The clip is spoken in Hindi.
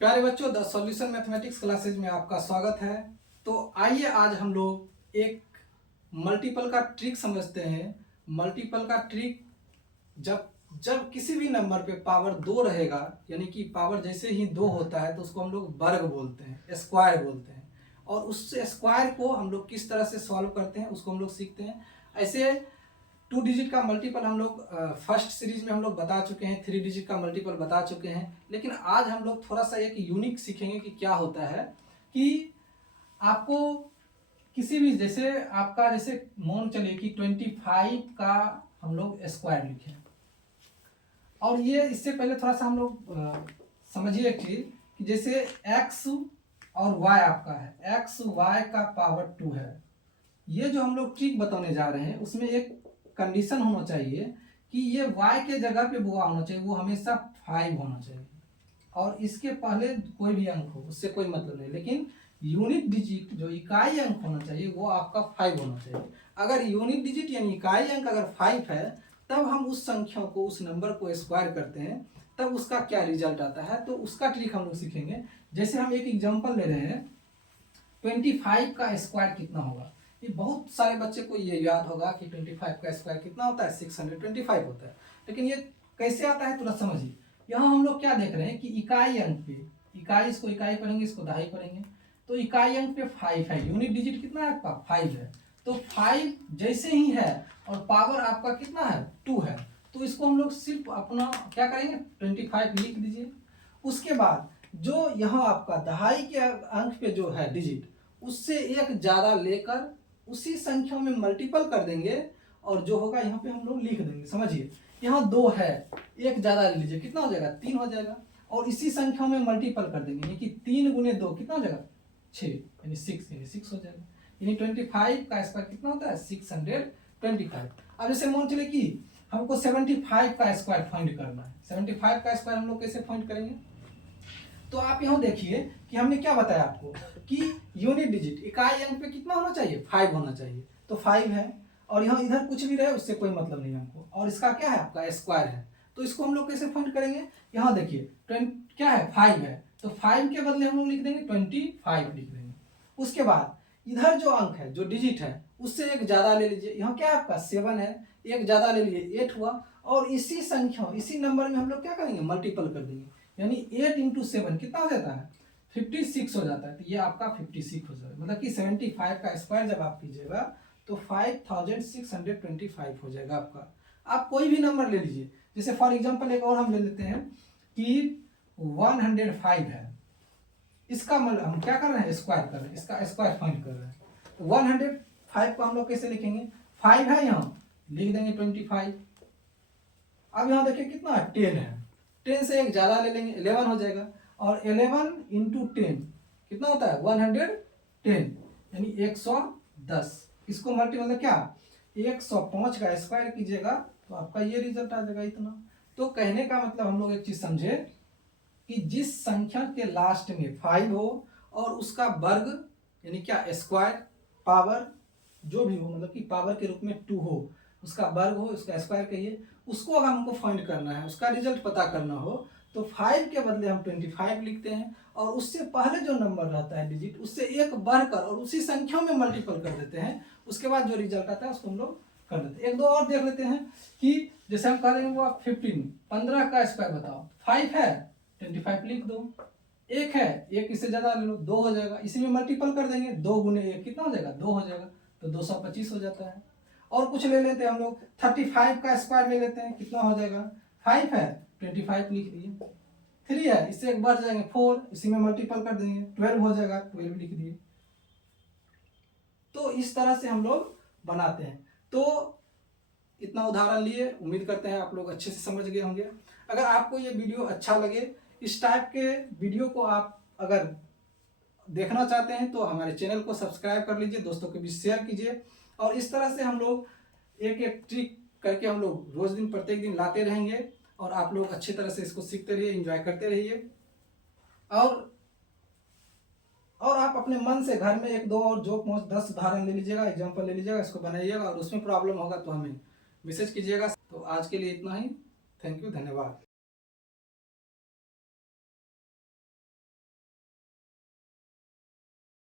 प्यारे बच्चों, द सॉल्यूशन मैथमेटिक्स क्लासेज में आपका स्वागत है। तो आइए आज हम लोग एक मल्टीपल का ट्रिक समझते हैं। मल्टीपल का ट्रिक जब जब किसी भी नंबर पे पावर 2 रहेगा, यानी कि पावर जैसे ही 2 होता है तो उसको हम लोग वर्ग बोलते हैं, स्क्वायर बोलते हैं। और उस स्क्वायर को हम लोग किस तरह से सॉल्व करते हैं उसको हम लोग सीखते हैं। ऐसे 2 डिजिट का मल्टीपल हम लोग फर्स्ट सीरीज में हम लोग बता चुके हैं, 3 डिजिट का मल्टीपल बता चुके हैं। लेकिन आज हम लोग थोड़ा सा एक यूनिक सीखेंगे कि क्या होता है कि आपको किसी भी जैसे आपका जैसे मान चलिए कि 25 का हम लोग स्क्वायर लिखें। और ये इससे पहले थोड़ा सा हम लोग समझिए एक चीज कि जैसे x और y आपका है, x y का पावर 2 है। ये जो हम लोग ट्रिक बताने जा रहे हैं उसमें एक कंडीशन होना चाहिए कि ये y के जगह पे बुआ होना चाहिए, वो हमेशा 5 होना चाहिए। और इसके पहले कोई भी अंक हो उससे कोई मतलब नहीं, लेकिन यूनिट डिजिट जो इकाई अंक होना चाहिए वो आपका 5 होना चाहिए। अगर यूनिट डिजिट यानी इकाई अंक अगर 5 है तब हम उस संख्या को, उस नंबर को स्क्वायर करते हैं, तब उसका क्या रिजल्ट आता है। तो उसका ट्रिक हम लोग सीखेंगे। जैसे हम एक एग्जाम्पल ले रहे हैं, 25 का स्क्वायर कितना होगा। ये बहुत सारे बच्चे को ये याद होगा कि 25 का स्क्वायर कितना होता है, 625 होता है। लेकिन ये कैसे आता है तुरंत समझिए। यहाँ हम लोग क्या देख रहे हैं कि इकाई अंक पे, इकाई, इसको इकाई पढ़ेंगे, इसको दहाई पढ़ेंगे। तो इकाई अंक पे 5 है, यूनिट डिजिट कितना है आपका 5 है। तो 5 जैसे ही है और पावर आपका कितना है 2 है, तो इसको हम लोग सिर्फ अपना क्या करेंगे 25 लिख दीजिए। उसके बाद जो यहाँ आपका दहाई के अंक पे जो है डिजिट, उससे एक ज़्यादा लेकर उसी संख्या में मल्टीपल कर देंगे और जो होगा यहाँ पे हम लोग लिख देंगे। समझिए, यहाँ 2 है, एक ज़्यादा ले लीजिए, कितना हो जाएगा 3 हो जाएगा। और इसी संख्या में मल्टीपल कर देंगे, यानी कि 3 गुने 2 कितना हो जाएगा 6, यानी 6 हो जाएगा। यानी 25 का स्क्वायर कितना होता है 625। अब जैसे मान चले कि हमको 75 का स्क्वायर फाइंड करना है। 75 का स्क्वायर हम लोग कैसे फाइंड करेंगे, तो आप यहाँ देखिए कि हमने क्या बताया आपको कि यूनिट डिजिट इकाई अंक पे कितना होना चाहिए 5 होना चाहिए। तो 5 है और यहाँ इधर कुछ भी रहे उससे कोई मतलब नहीं हमको। और इसका क्या है आपका स्क्वायर है, तो इसको हम लोग कैसे फाइंड करेंगे। यहाँ देखिए क्या है 5 है, तो 5 के बदले हम लोग लिख देंगे 25 लिख देंगे। उसके बाद इधर जो अंक है, जो डिजिट है, उससे एक ज़्यादा ले लीजिए। यहाँ क्या है आपका 7 है, एक ज़्यादा ले लिए 8 हुआ। और इसी संख्या, इसी नंबर में हम लोग क्या करेंगे मल्टीपल कर देंगे, यानी 8 इंटू 7 कितना हो जाता है 56 हो जाता है। तो ये आपका 56 हो जाएगा, मतलब कि 75 का स्क्वायर जब आप कीजिएगा तो 5625 हो जाएगा आपका। आप कोई भी नंबर ले लीजिए, जैसे फॉर एग्जांपल एक और हम ले लेते हैं कि 105 है। इसका मतलब हम क्या कर रहे हैं स्क्वायर कर रहे हैं, इसका स्क्वायर फाइंड कर रहे हैं। तो 105 को हम लोग कैसे लिखेंगे, 5 है यहाँ लिख देंगे 25। अब यहाँ देखिए कितना है 10 है, 10 से एक ज़्यादा ले लेंगे 11 हो जाएगा। और 11 इंटू 10 कितना होता है 110, यानी 110। इसको मल्टी मतलब क्या 105 का स्क्वायर कीजिएगा तो आपका ये रिजल्ट आ जाएगा इतना। तो कहने का मतलब हम लोग एक चीज़ समझे कि जिस संख्या के लास्ट में 5 हो और उसका वर्ग यानी क्या स्क्वायर, पावर जो भी हो, मतलब कि पावर के रूप में 2 हो, उसका वर्ग हो, उसका स्क्वायर कहिए, उसको अगर हमको फाइंड करना है, उसका रिजल्ट पता करना हो, तो 5 के बदले हम 25 लिखते हैं। और उससे पहले जो नंबर रहता है डिजिट, उससे एक बढ़कर और उसी संख्या में मल्टीपल कर देते हैं। उसके बाद जो रिजल्ट आता है उसको हम लोग कर देते हैं। एक दो और देख लेते हैं कि जैसे हम कह देंगे वो आप 15 का स्क्वायर बताओ, 5 है 25 लिख दो, एक है एक इससे ज्यादा ले लो 2 हो जाएगा, इसी में मल्टीपल कर देंगे, 2 गुने 1 कितना हो जाएगा 2 हो जाएगा, तो 225 हो जाता है। और कुछ ले लेते हैं हम लोग, 35 का स्क्वायर ले लेते हैं, कितना हो जाएगा 5 है 25 लिख दिए, 3 है इससे एक बढ़ जाएंगे 4, इसी में मल्टीपल कर देंगे 12 हो जाएगा 12 लिख दिए। तो इस तरह से हम लोग बनाते हैं। तो इतना उदाहरण लिए, उम्मीद करते हैं आप लोग अच्छे से समझ गए होंगे। अगर आपको ये वीडियो अच्छा लगे, इस टाइप के वीडियो को आप अगर देखना चाहते हैं तो हमारे चैनल को सब्सक्राइब कर लीजिए, दोस्तों के बीच शेयर कीजिए। और इस तरह से हम लोग एक एक ट्रिक करके हम लोग रोज दिन प्रत्येक दिन लाते रहेंगे और आप लोग अच्छी तरह से इसको सीखते रहिए, एंजॉय करते रहिए। और आप अपने मन से घर में एक दो और जो 10 उदाहरण ले लीजिएगा, एग्जाम्पल ले लीजिएगा, इसको बनाइएगा और उसमें प्रॉब्लम होगा तो हमें मैसेज कीजिएगा। तो आज के लिए इतना ही। थैंक यू, धन्यवाद।